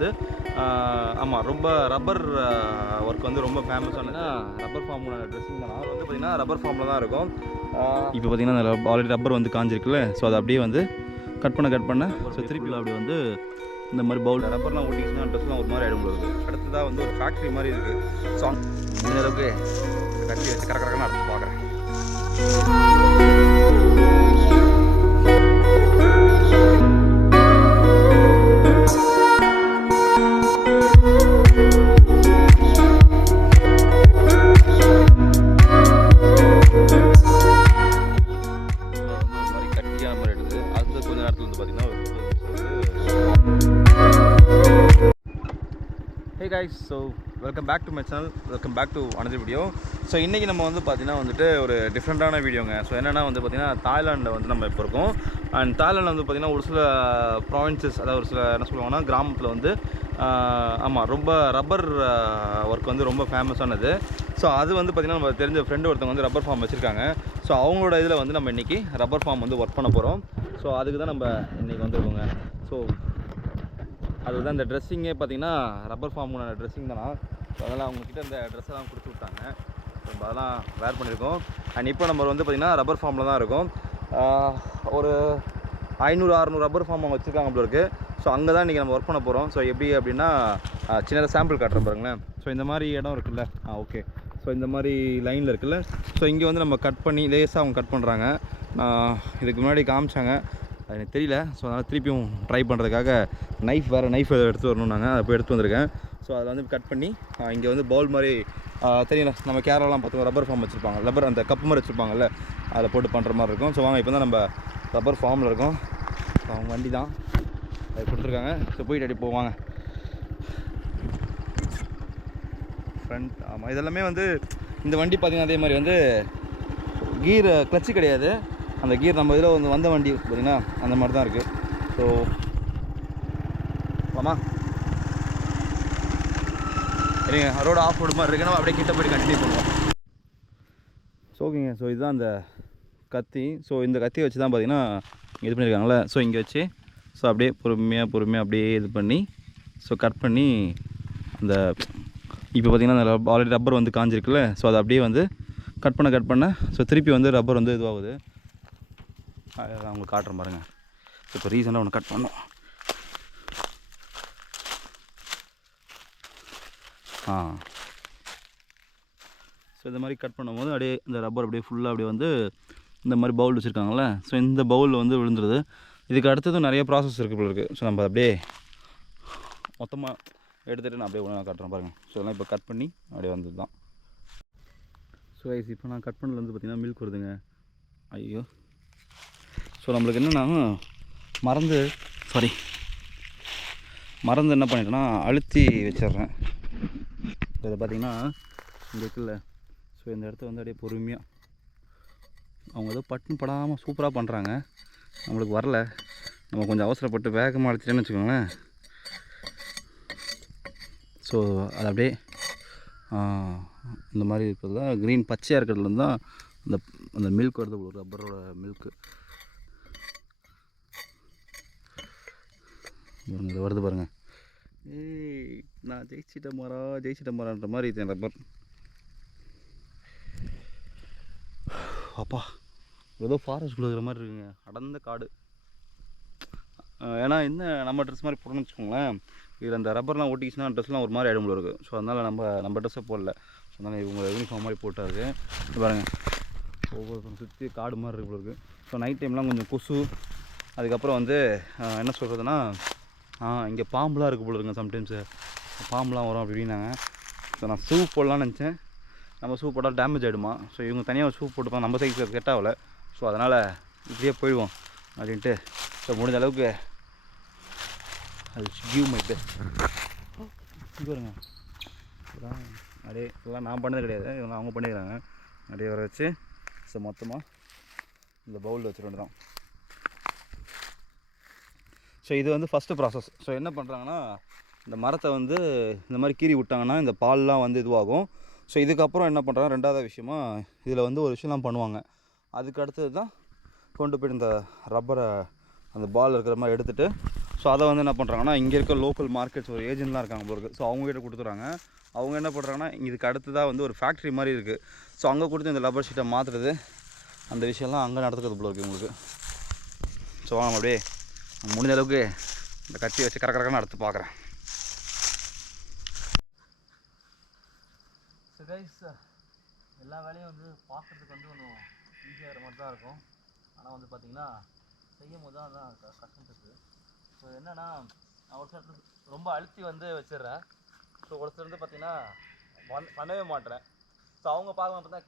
வந்து ஆமாம் ரொம்ப ரப்பர் ஒர்க் வந்து ரொம்ப ஃபேமஸானதுன்னா ரப்பர் ஃபார்மோட ட்ரெஸ்ஸிங் தான். அது வந்து பார்த்திங்கன்னா ரப்பர் ஃபார்மில் தான் இருக்கும். இப்போ பார்த்திங்கன்னா ஆல்ரெடி ரப்பர் வந்து காஞ்சிருக்குல்ல, ஸோ அதை அப்படியே வந்து கட் பண்ண ஸோ திருப்பி அப்படி வந்து இந்த மாதிரி பவுல் ரப்பர்லாம் ஓட்டிச்சுன்னா ட்ரெஸ்லாம் ஒரு மாதிரி ஆகிடும் இருக்குது. அடுத்ததாக வந்து ஒரு ஃபேக்ட்ரி மாதிரி இருக்குது. ஸோ முடிஞ்ச அளவுக்கு கட்டி வச்சு கரெக்டாக அடுத்து பார்க்குறேன். Hey guys, so welcome back to my channel, welcome back to another video. So இன்றைக்கி நம்ம வந்து பார்த்திங்கன்னா வந்துட்டு ஒரு டிஃப்ரெண்ட்டான வீடியோங்க. ஸோ என்னென்னா வந்து பார்த்திங்கன்னா தாய்லாண்டில் வந்து நம்ம இப்போ இருக்கோம். அண்ட் தாய்லாண்டில் வந்து பார்த்திங்கன்னா ஒரு சில ப்ராவின்சஸ், அதாவது ஒரு சில என்ன சொல்லுவாங்கன்னா கிராமத்தில் வந்து ஆமாம் ரொம்ப ரப்பர் ஒர்க் வந்து ரொம்ப ஃபேமஸானது. ஸோ அது வந்து பார்த்திங்கன்னா நம்ம தெரிஞ்ச ஃப்ரெண்டு ஒருத்தவங்க வந்து ரப்பர் ஃபார்ம் வச்சுருக்காங்க. ஸோ அவங்களோட இதில் வந்து நம்ம இன்றைக்கி ரப்பர் ஃபார்ம் வந்து ஒர்க் பண்ண போகிறோம். ஸோ அதுக்கு தான் நம்ம இன்றைக்கி வந்துருக்கோங்க. ஸோ அதுதான் இந்த ட்ரெஸ்ஸிங்கே பார்த்திங்கன்னா ரப்பர் ஃபார்மோட ட்ரெஸ்ஸிங் தானா. ஸோ அதெல்லாம் அவங்கக்கிட்ட இந்த ட்ரெஸ்ஸெல்லாம் கொடுத்து விட்டாங்க. ஸோ நம்ம அதெல்லாம் வேர் பண்ணியிருக்கோம். அண்ட் இப்போ நம்ம வந்து பார்த்திங்கன்னா ரப்பர் ஃபார்மில் தான் இருக்கும். ஒரு 500-600 ரப்பர் ஃபார்ம் அவங்க வச்சுருக்காங்க அப்படி இருக்குது. ஸோ அங்கே தான் இன்றைக்கி நம்ம ஒர்க் பண்ண போகிறோம். ஸோ எப்படி அப்படின்னா சின்னதாக சாம்பிள் காட்டுறேன் பாருங்களேன். ஸோ இந்த மாதிரி இடம் இருக்குல்ல, ஓகே. ஸோ இந்த மாதிரி லைனில் இருக்குல்ல, ஸோ இங்கே வந்து நம்ம கட் பண்ணி லேஸாக அவங்க கட் பண்ணுறாங்க. இதுக்கு முன்னாடி காமிச்சாங்க, அது எனக்கு தெரியல. ஸோ அதனால் திருப்பியும் ட்ரை பண்ணுறதுக்காக நைஃப் எடுத்து வரணும். நாங்கள் அதை போய் எடுத்து வந்திருக்கேன். ஸோ அதில் வந்து கட் பண்ணி இங்கே வந்து பவுல் மாதிரி தெரியல, நம்ம கேரளாலாம் பார்த்தோம் ரப்பர் ஃபார்ம் வச்சுருப்பாங்க, ரப்பர் அந்த கப்பு மாதிரி வச்சுருப்பாங்கல்ல, அதில் போட்டு பண்ணுற மாதிரி இருக்கும். ஸோ வாங்க, இப்போ தான் நம்ம ரப்பர் ஃபார்மில் இருக்கோம். ஸோ அவங்க வண்டி தான் அது கொடுத்துருக்காங்க. ஸோ போயிட்டு அடி போவாங்க ஃப்ரண்ட். ஆமாம், இதெல்லாமே வந்து இந்த வண்டி பார்த்திங்கன்னா அதே மாதிரி வந்து கீர் கிளச்சு கிடையாது. அந்த கீர் நம்ம இதில் வந்து வந்த வண்டி பார்த்திங்கன்னா அந்த மாதிரி தான் இருக்குது. ஸோ ஆமாம் சரிங்க, ரோடு ஆஃப் ரோடு மாதிரி இருக்குன்னா அப்படியே கிட்ட போய்ட்டு கண்டினியூ பண்ணுவோம். ஸோ ஓகேங்க. ஸோ இதுதான் அந்த கத்தி. ஸோ இந்த கத்தியை வச்சு தான் பார்த்திங்கன்னா இது பண்ணியிருக்காங்களே. ஸோ இங்கே வச்சு ஸோ அப்படியே பொறுமையாக அப்படியே இது பண்ணி ஸோ கட் பண்ணி அந்த இப்போ பார்த்திங்கன்னா அந்த ஆல்ரெடி ரப்பர் வந்து காஞ்சிருக்குல்ல, ஸோ அதை அப்படியே வந்து கட் பண்ண ஸோ திருப்பி வந்து ரப்பர் வந்து இதுவாகுது. அதான் அவங்களுக்கு காட்டுறேன் பாருங்கள். இப்போ ரீசெண்டாக ஒன்று கட் பண்ணோம். ஸோ இந்த மாதிரி கட் பண்ணும்போது அப்படியே இந்த ரப்பர் அப்படியே ஃபுல்லாக அப்படியே வந்து இந்த மாதிரி பவுல் வச்சுருக்காங்களே, ஸோ இந்த பவுலில் வந்து விழுந்துருது. இதுக்கு அடுத்தது நிறைய ப்ராசஸ் இருக்குது போல இருக்குது. ஸோ நம்ம அப்படியே மொத்தமாக எடுத்துகிட்டு நான் அப்படியே ஒன்று காட்டுறேன் பாருங்கள். ஸோ இதெல்லாம் இப்போ கட் பண்ணி அப்படியே வந்தது தான். ஸோ இப்போ நான் கட் பண்ணல வந்து பார்த்திங்கன்னா மில்க் வருதுங்க. ஐயோ, ஸோ நம்மளுக்கு என்னென்னா மறந்து என்ன பண்ணிட்டேன்னா அழுத்தி வச்சிட்றேன். இதை பார்த்திங்கன்னா இங்கே இருக்குல்ல, ஸோ இந்த இடத்த வந்து அப்படியே பொறுமையாக அவங்க ஏதோ பட்டுன்னு படாமல் சூப்பராக பண்ணுறாங்க. நம்மளுக்கு வரல, நம்ம கொஞ்சம் அவசரப்பட்டு வேகமாக அழுத்திட்டேன்னு வச்சுக்கோங்களேன். ஸோ அது அப்படியே இந்த மாதிரி இருக்கிறது தான் க்ரீன் பச்சையாக இருக்கிறதுலேருந்து தான் அந்த மில்க் வருது, ஒரு ரப்பரோட மில்க்கு இது வருது பாருங்கள். நான் ஜெயிச்சிட்ட மரான்ற மாதிரி இது ரப்பர். அப்பா, ஏதோ ஃபாரஸ்ட் கொடுக்குற மாதிரி இருக்குங்க, அடர்ந்த காடு. ஏன்னா என்ன நம்ம ட்ரெஸ் மாதிரி போடணும்னு வச்சுக்கோங்களேன், இதில் அந்த ரப்பர்லாம் ஒட்டிச்சுன்னா ட்ரெஸ்லாம் ஒரு மாதிரி ஆகிடும் இருக்குது. ஸோ அதனால் நம்ம ட்ரெஸ்ஸை போடல. ஸோ அதனால் இவங்க யூனிஃபார்ம் மாதிரி போட்டாருக்கு. பாருங்கள், ஒவ்வொரு சுற்றி காடு மாதிரி இருக்கு இருக்குது. ஸோ நைட் டைம்லாம் கொஞ்சம் கொசு, அதுக்கப்புறம் வந்து என்ன சொல்கிறதுனா இங்கே பாம்புலாம் இருக்குது போல இருக்குங்க. சம்டைம்ஸு பாம்புலாம் வரும் அப்படின்னாங்க. ஸோ நான் ஷூ போடலான்னு நினச்சேன். நம்ம ஷூ போட்டால் டேமேஜ் ஆகிடுமா. ஸோ இவங்க தனியாக ஷூ போட்டுப்பாங்க, நம்ம சைஸில் செட் ஆகலை. ஸோ அதனால் இப்படியே போயிடுவோம் அப்படின்ட்டு. ஸோ முடிஞ்ச அளவுக்கு அது கிவ் மை பெஸ்ட். பாருங்க, அப்படியே இதெல்லாம் நான் பண்ணது கிடையாது, இதெல்லாம் அவங்க பண்ணிக்கிறாங்க. அப்படியே வர வச்சு ஸோ மொத்தமாக இந்த பவுலில் வச்சுட்டு வந்துடும். ஸோ இது வந்து ஃபஸ்ட்டு ப்ராசஸ். ஸோ என்ன பண்ணுறாங்கன்னா, இந்த மரத்தை வந்து இந்த மாதிரி கீறி விட்டாங்கன்னா இந்த பால்லாம் வந்து இதுவாகும். ஸோ இதுக்கப்புறம் என்ன பண்ணுறாங்க, ரெண்டாவது விஷயமா இதில் வந்து ஒரு விஷயம்லாம் பண்ணுவாங்க. அதுக்கு அடுத்தது தான் கொண்டு போய்ட்டு இந்த ரப்பரை அந்த பால் இருக்கிற மாதிரி எடுத்துகிட்டு ஸோ அதை வந்து என்ன பண்ணுறாங்கன்னா இங்கே இருக்க லோக்கல் மார்க்கெட்ஸ் ஒரு ஏஜென்ட்லாம் இருக்காங்க போல இருக்குது. ஸோ அவங்ககிட்ட கொடுத்துட்றாங்க. அவங்க என்ன பண்ணுறாங்கன்னா இதுக்கு அடுத்ததாக வந்து ஒரு ஃபேக்ட்ரி மாதிரி இருக்குது. ஸோ அங்கே கொடுத்து இந்த ரப்பர் ஷீட்டை மாற்றுறது அந்த விஷயம்லாம் அங்கே நடத்துக்கிறது போல இருக்குது உங்களுக்கு. ஸோ வாங்க அப்படியே முடிஞ்ச அளவுக்கு இந்த கத்தி வச்சு கரெக்டாக அடுத்து பார்க்குறேன். ஸோ கைஸ் எல்லா வேலையும் வந்து பார்க்குறதுக்கு வந்து ஒன்றும் ஈஸியாகிற மாதிரி தான் இருக்கும். ஆனால் வந்து பார்த்திங்கன்னா செய்யும் போது தான் அதான் கஷ்டம் இருக்குது. ஸோ என்னென்னா நான் ஒரு சில ரொம்ப அழுத்தி வந்து வச்சிடுறேன். ஸோ ஒரு சிலர் வந்து பார்த்திங்கன்னா பண்ணவே மாட்டேறேன். ஸோ அவங்க பார்க்க பார்த்தா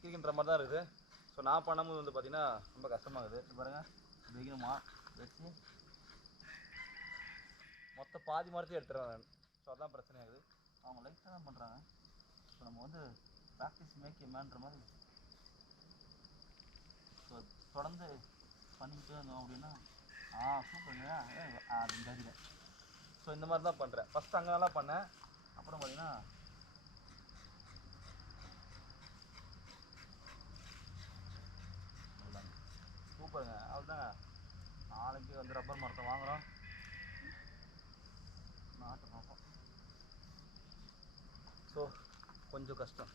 கிரிக்கின்ற மாதிரி தான் இருக்குது. ஸோ நான் பண்ணும்போது வந்து பார்த்திங்கன்னா ரொம்ப கஷ்டமாகுது. பாருங்கள் வேகமா வச்சு மொத்த பாதி மரத்தையும் எடுத்துடுறேன் நான். ஸோ அதுதான் பிரச்சனையாகுது. அவங்க லைட்டாக தான் பண்ணுறாங்க. ஸோ நம்ம வந்து ப்ராக்டிஸ் மேக் எ மேன்ற மாதிரி ஸோ தொடர்ந்து பண்ணிக்கிட்டே இருந்தோம் அப்படின்னா சூப்பருங்க அப்படின்னு தெரியல. ஸோ இந்த மாதிரி தான் பண்ணுறேன். ஃபஸ்ட்டு அங்கே நல்லா பண்ணேன். அப்புறம் பார்த்தீங்கன்னா சூப்பருங்க. அவ்வளோதாங்க. நாளைக்கு வந்து ரப்பர் மரத்தை வாங்குகிறோம், நாட்டை பார்ப்போம். ஸோ கொஞ்சம் கஷ்டம்.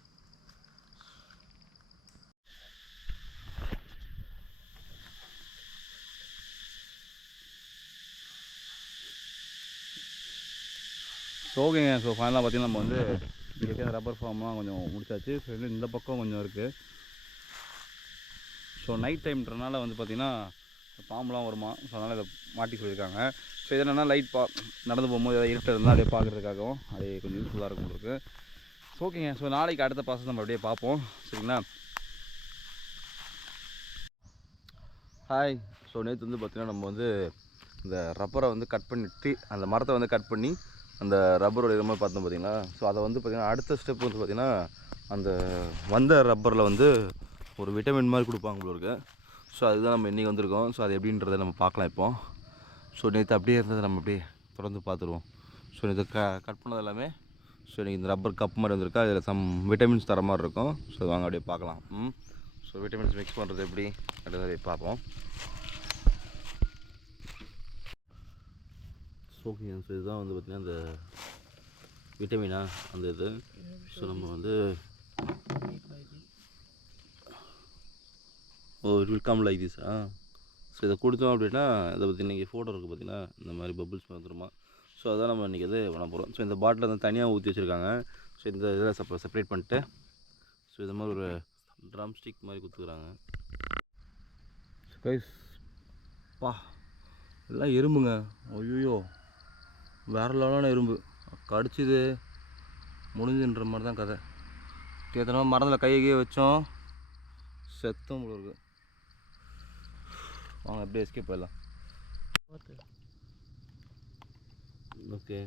ஸோ ஓகேங்க. ஸோ ஃபைனலாக பார்த்திங்கன்னா நம்ம வந்து இங்கே இருக்க ரப்பர் ஃபார்ம்லாம் கொஞ்சம் முடிச்சாச்சு. ஸோ இந்த பக்கம் கொஞ்சம் இருக்குது. ஸோ நைட் டைம்ன்றனால வந்து பார்த்திங்கன்னா பாம்புலாம் வருமா. ஸோ அதனால் இதை மாட்டி சொல்லியிருக்காங்க. ஸோ இது என்னென்னா லைட் நடந்து போகும்போது எதாவது இருட்டு இருந்தால் அப்படியே பார்க்குறதுக்காகவும் அப்படியே கொஞ்சம் யூஸ்ஃபுல்லாக இருக்கும் உங்களுக்கு. ஸோ ஓகேங்க. ஸோ நாளைக்கு அடுத்த ப்ராசஸ் நம்ம அப்படியே பார்ப்போம். சரிங்களா? ஹாய். ஸோ நேற்று வந்து பார்த்திங்கன்னா நம்ம வந்து இந்த ரப்பரை வந்து கட் பண்ணிட்டு அந்த மரத்தை வந்து கட் பண்ணி அந்த ரப்பரோட இது மாதிரி பார்த்தோம் பார்த்திங்களா. ஸோ அதை வந்து பார்த்திங்கன்னா அடுத்த ஸ்டெப் வந்து பார்த்திங்கன்னா அந்த வந்த ரப்பரில் வந்து ஒரு விட்டமின் மாதிரி கொடுப்பாங்க போல இருக்கு. ஸோ அதுதான் நம்ம இன்றைக்கி வந்திருக்கோம். ஸோ அது எப்படின்றத நம்ம பார்க்கலாம் இப்போது. ஸோ நேற்று அப்படியே இருந்ததை நம்ம அப்படியே தொடர்ந்து பார்த்துருவோம். ஸோ நேற்று கட் பண்ணது எல்லாமே ஸோ இன்றைக்கி இந்த ரப்பர் கப் மாதிரி வந்திருக்கா. அதில் சம் விட்டமின்ஸ் தர மாதிரி இருக்கும். ஸோ வாங்க அப்படியே பார்க்கலாம். ஸோ விட்டமின்ஸ் மிக்ஸ் பண்ணுறது எப்படி அப்படியே பார்ப்போம். ஓகேங்க. ஸோ இதுதான் வந்து பார்த்திங்கன்னா இந்த விட்டமினா அந்த இது. ஸோ நம்ம வந்து it will come like this. So இதை கொடுத்தோம் அப்படின்னா இதை பற்றி இன்றைக்கி ஃபோட்டோ இருக்குது பார்த்திங்கன்னா இந்த மாதிரி பபுள்ஸ் வந்துருமா. ஸோ அதான் நம்ம இன்றைக்கி இது பண்ண போகிறோம். ஸோ இந்த பாட்டில் வந்து தனியாக ஊற்றி வச்சுருக்காங்க. ஸோ இந்த இதில் செப்பரேட் பண்ணிட்டு ஸோ இது மாதிரி ஒரு ட்ரம் ஸ்டிக் மாதிரி கொடுத்துக்குறாங்க. கைஸ் பா எல்லாம் எறும்புங்க. ஐயோ வேறு லெவலான எறும்பு கடிச்சிது முடிஞ்சுன்ற மாதிரி தான் கதை. கேத்தனமா மரத்தில் கையை வச்சோம் செத்தம் போல இருக்கு. வாங்க அப்படியே எஸ்கேப் போயிடலாம். ஓகே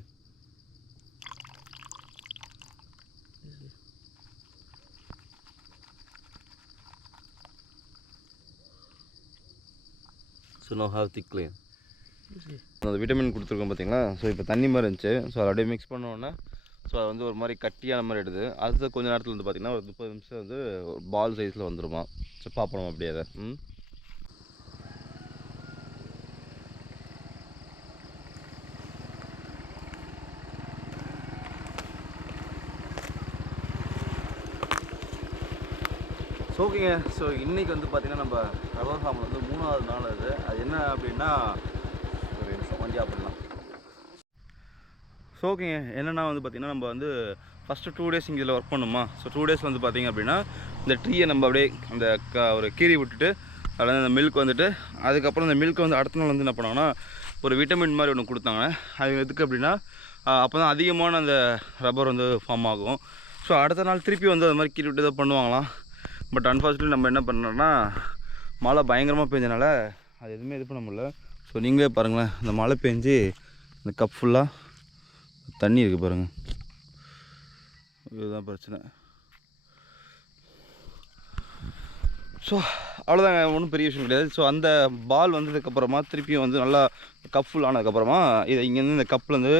ஸோ நோ ஹாவ் திக் க்ளீன் அந்த விட்டமின் கொடுத்துருக்கோம் பார்த்தீங்களா. ஸோ இப்போ தண்ணி மாதிரி இருந்துச்சு. ஸோ அதை அப்படியே மிக்ஸ் பண்ணோன்னே ஸோ அது வந்து ஒரு மாதிரி கட்டியான மாதிரி எடுது. அது கொஞ்சம் நேரத்தில் வந்து பார்த்திங்கன்னா ஒரு 30 நிமிஷம் வந்து பால் சைஸில் வந்துடுமா. ஸோ பார்ப்போம் அப்படியே அதை. ஸோ ஓகேங்க. ஸோ இன்றைக்கி வந்து பார்த்திங்கன்னா நம்ம ரப்பர் ஃபார்மில் வந்து 3வது நாள் அது என்ன அப்படின்னா ஒரு நிமிஷம் வண்டி அப்படிலாம். ஸோ ஓகேங்க. என்னென்னா வந்து பார்த்திங்கன்னா நம்ம வந்து ஃபஸ்ட்டு 2 டேஸ் இங்கே இதில் ஒர்க் பண்ணுமா. ஸோ 2 டேஸ் வந்து பார்த்திங்க அப்படின்னா இந்த ட்ரீயை நம்ம அப்படியே அந்த ஒரு கீறி விட்டுட்டு அதில் அந்த மில்க் வந்துட்டு அதுக்கப்புறம் அந்த மில்க் வந்து அடுத்த நாள் வந்து என்ன பண்ணாங்கன்னா ஒரு விட்டமின் மாதிரி ஒன்று கொடுத்தாங்க. அது எதுக்கு அப்படின்னா அப்போ தான் அதிகமான அந்த ரப்பர் வந்து ஃபார்ம் ஆகும். ஸோ அடுத்த நாள் திருப்பி வந்து அது மாதிரி கீறி விட்டு இதை பண்ணுவாங்களாம். பட் அன்ஃபார்ச்சுனேட்லி நம்ம என்ன பண்ணோம்னா மழை பயங்கரமாக பெஞ்சனால அது எதுவுமே இது பண்ண முடியல. ஸோ நீங்களே பாருங்களேன் இந்த மழை பெஞ்சு இந்த கப் ஃபுல்லாக தண்ணி இருக்குது பாருங்கள். இதுதான் பிரச்சனை. ஸோ அவ்வளோதாங்க, ஒன்றும் பெரிய விஷயம் கிடையாது. ஸோ அந்த பால் வந்ததுக்கப்புறமா திருப்பியும் வந்து நல்லா கப் ஃபுல் ஆனதுக்கப்புறமா இதை இங்கேருந்து இந்த கப்லேருந்து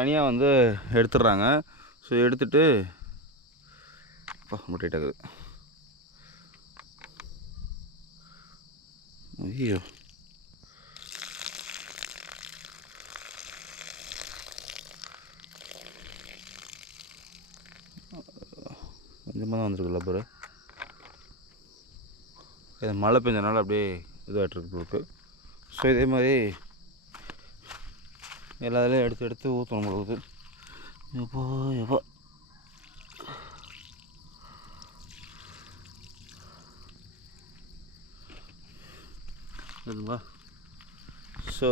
தனியாக வந்து எடுத்துடுறாங்க. ஸோ எடுத்துகிட்டு டைட் ஆகுது. ஐயோ இந்த மாதிரி தான் வந்துருக்கு ரப்பரு. இது மழை பெஞ்சனால அப்படியே இதாகிட்டுருக்கு உங்களுக்கு. ஸோ இதே மாதிரி எல்லாத்துலேயும் எடுத்து ஊற்றணும் உங்களுக்கு. எப்போ இதுங்களா. ஸோ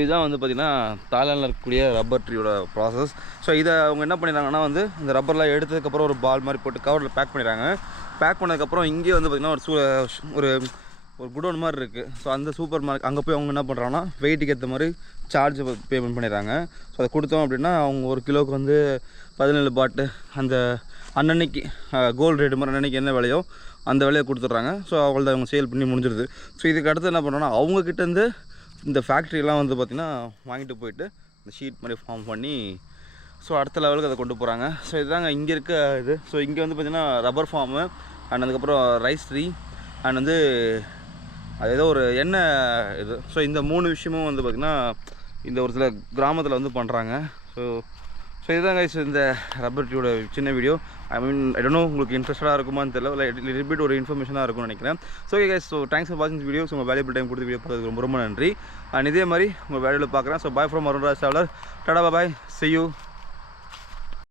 இதுதான் வந்து பார்த்திங்கன்னா தாய்லாண்டில் இருக்கக்கூடிய ரப்பர் ட்ரீயோட ப்ராசஸ். ஸோ இதை அவங்க என்ன பண்ணிடுறாங்கன்னா வந்து இந்த ரப்பர்லாம் எடுத்ததுக்கப்புறம் ஒரு பால் மாதிரி போட்டு கவரில் பேக் பண்ணிடுறாங்க. பேக் பண்ணதுக்கப்புறம் இங்கே வந்து பார்த்திங்கன்னா ஒரு குடோன் மாதிரி இருக்குது. ஸோ அந்த சூப்பர் மார்க்கெட் அங்கே போய் அவங்க என்ன பண்ணுறாங்கன்னா வெயிட்டுக்கு ஏற்ற மாதிரி சார்ஜ் பேமெண்ட் பண்ணிடுறாங்க. ஸோ அதை கொடுத்தோம் அப்படின்னா அவங்க ஒரு கிலோவுக்கு வந்து 17 பாட்டு அந்த அன்னன்னைக்கு கோல்டு ரேட்டு மாதிரி அன்னன்னைக்கு என்ன விலையோ அந்த விலையை கொடுத்துட்றாங்க. ஸோ அவங்கள்ட்ட அவங்க சேல் பண்ணி முடிஞ்சிடுது. ஸோ இதுக்கு அடுத்து என்ன பண்ணுறோன்னா அவங்கக்கிட்டேருந்து இந்த ஃபேக்ட்ரியெலாம் வந்து பார்த்திங்கன்னா வாங்கிட்டு போயிட்டு இந்த ஷீட் மாதிரி ஃபார்ம் பண்ணி ஸோ அடுத்த லெவலுக்கு அதை கொண்டு போகிறாங்க. ஸோ இதுதாங்க இங்கே இருக்க இது. ஸோ இங்கே வந்து பார்த்திங்கன்னா ரப்பர் ஃபார்மு அண்ட் அதுக்கப்புறம் ரைஸ் ட்ரீ அண்ட் வந்து அது ஏதோ ஒரு எண்ணெய் இது. ஸோ இந்த 3 விஷயமும் வந்து பார்த்திங்கன்னா இந்த ஒரு சில கிராமத்தில் வந்து பண்ணுறாங்க. ஸோ இதுதான் கைஸ் இந்த ரப்பர் ட்ரீயோட சின்ன வீடியோ. ஐ டோன்ட் நோ உங்களுக்கு இன்ட்ரெஸ்டாக இருக்குமான்னு தெரியல, இல்லை ரிப்பீட் ஒரு இன்ஃபர்மேஷனாக இருக்கும்னு நினைக்கிறேன். So okay guys, so thanks for வாட்சிங் வீடியோ. உங்கள் வேல்யூபிள் டைம் கொடுத்து வீடியோ பார்த்துக்கு ரொம்ப ரொம்ப நன்றி. அண்ட் இதே மாதிரி உங்கள் வேலையில் பார்க்குறேன். So bye from Arunraj traveller. Tata bye, see you.